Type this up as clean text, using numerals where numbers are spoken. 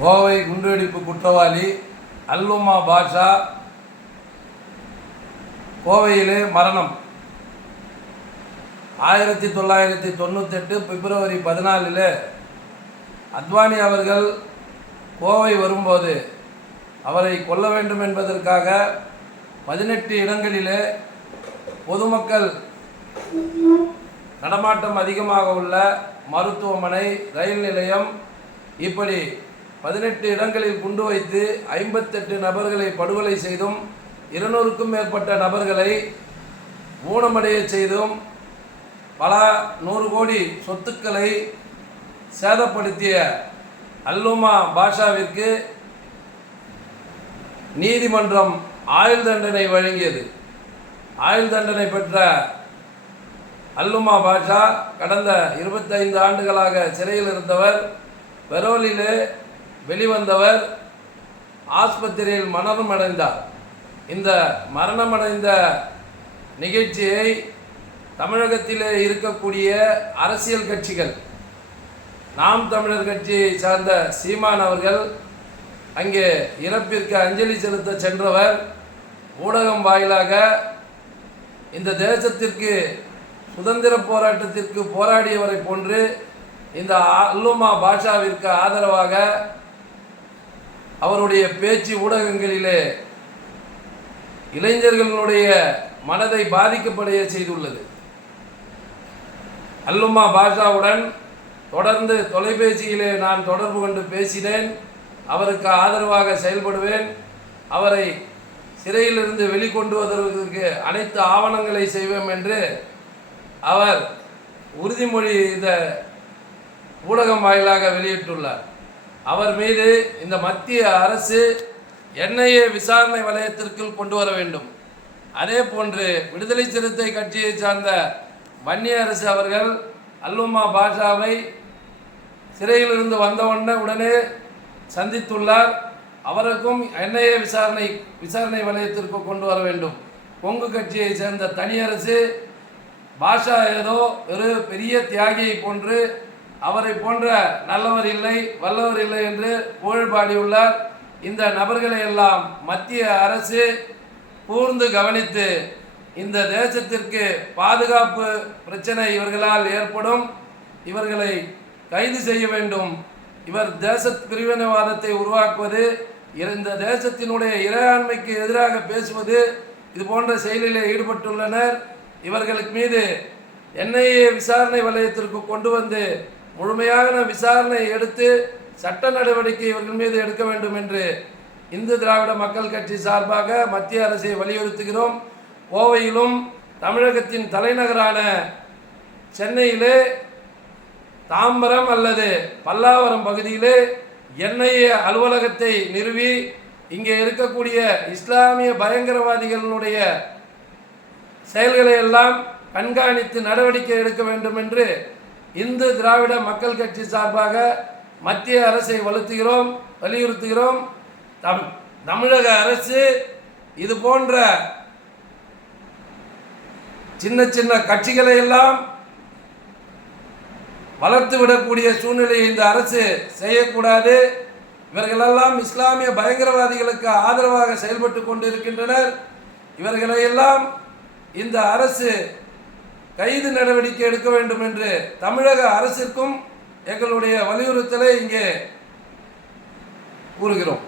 கோவை குண்டுவெடிப்பு குற்றவாளி அல்லுமா பாஷா கோவையிலே மரணம். 1998 பிப்ரவரி 14 அத்வானி அவர்கள் கோவை வரும்போது அவரை கொல்ல வேண்டும் என்பதற்காக 18 இடங்களிலே பொதுமக்கள் நடமாட்டம் அதிகமாக உள்ள மருத்துவமனை, ரயில் நிலையம், இப்படி 18 இடங்களில் குண்டு வைத்து 58 நபர்களை படுகொலை செய்தும் 200க்கும் மேற்பட்ட நபர்களை ஊனமடைய செய்தும் பல 100 கோடி சொத்துக்களை சேதப்படுத்திய அல்லுமா பாஷாவிற்கு நீதிமன்றம் ஆயுள் தண்டனை வழங்கியது. ஆயுள் தண்டனை பெற்ற அல்லுமா பாஷா கடந்த 25 ஆண்டுகளாக சிறையில் இருந்தவர். பெரோலிலே வெளிவந்தவர். ஆஸ்பத்திரியில் மரணமடைந்தார். இந்த மரணமடைந்த நிகழ்ச்சியை தமிழகத்திலே இருக்கக்கூடிய அரசியல் கட்சிகள், நாம் தமிழர் கட்சியை சார்ந்த சீமான் அவர்கள் அங்கே இறப்பிற்கு அஞ்சலி செலுத்த சென்றவர் ஊடகம் வாயிலாக இந்த தேசத்திற்கு சுதந்திர போராட்டத்திற்கு போராடியவரை போன்று இந்த அல்லுமா பாஷாவிற்கு ஆதரவாக அவருடைய பேச்சு ஊடகங்களிலே இளைஞர்களுடைய மனதை பாதிக்கப்படைய செய்துள்ளது. அல்லுமா பாஷாவுடன் தொடர்ந்து தொலைபேசியிலே நான் தொடர்பு கொண்டு பேசினேன். அவருக்கு ஆதரவாக செயல்படுவேன். அவரை சிறையிலிருந்து வெளிக்கொண்டு வருவதற்கு அனைத்து ஆவணங்களை செய்வோம் என்று அவர் உறுதிமொழி இந்த ஊடகம் வாயிலாக வெளியிட்டுள்ளார். அவர் மீது இந்த மத்திய அரசு NIA விசாரணை வலயத்திற்குள் கொண்டு வர வேண்டும். அதே போன்று விடுதலை சிறுத்தை கட்சியை சார்ந்த வன்னிய அரசு அவர்கள் அல்லுமா பாஷாவை சிறையிலிருந்து வந்தவுடனே உடனே சந்தித்துள்ளார். அவருக்கும் NIA விசாரணை வலயத்திற்கு கொண்டு வர வேண்டும். கொங்கு கட்சியை சேர்ந்த தனியரசு பாஷா ஏதோ ஒரு பெரிய தியாகியை போன்று, அவரை போன்ற நல்லவர் இல்லை, வல்லவர் இல்லை என்று புகழ்பாடியுள்ளார். இந்த நபர்களை எல்லாம் மத்திய அரசு கூர்ந்து கவனித்து இந்த தேசத்திற்கு பாதுகாப்பு பிரச்சனை இவர்களால் ஏற்படும், இவர்களை கைது செய்ய வேண்டும். இவர் தேச பிரிவினைவாதத்தை உருவாக்குவது, இந்த தேசத்தினுடைய இறையாண்மைக்கு எதிராக பேசுவது, இது போன்ற செயலிலே ஈடுபட்டுள்ளனர். இவர்களுக்கு மீது NIA விசாரணை வலயத்திற்கு கொண்டு வந்து முழுமையான விசாரணை எடுத்து சட்ட நடவடிக்கை இவர்கள் மீது எடுக்க வேண்டும் என்று இந்து திராவிட மக்கள் கட்சி சார்பாக மத்திய அரசை வலியுறுத்துகிறோம். கோவையிலும் தமிழகத்தின் தலைநகரான சென்னையிலே தாம்பரம் அல்லது பல்லாவரம் பகுதியிலே NIA அலுவலகத்தை நிறுவி இங்கே இருக்கக்கூடிய இஸ்லாமிய பயங்கரவாதிகளுடைய செயல்களை எல்லாம் கண்காணித்து நடவடிக்கை எடுக்க வேண்டும் என்று இந்து திராவிட மக்கள் கட்சி சார்பாக மத்திய அரசை வலியுறுத்துகிறோம். தமிழக அரசு இது போன்ற சின்ன சின்ன கட்சிகளை எல்லாம் வளர்த்து விடக்கூடிய சூழ்நிலையை இந்த அரசு செய்யக்கூடாது. இவர்களெல்லாம் இஸ்லாமிய பயங்கரவாதிகளுக்கு ஆதரவாக செயல்பட்டு கொண்டிருக்கின்றனர். இவர்களையெல்லாம் இந்த அரசு கைது நடவடிக்கை எடுக்க வேண்டும் என்று தமிழக அரசிற்கும் எங்களுடைய வலியுறுத்தலை இங்கே கூறுகிறோம்.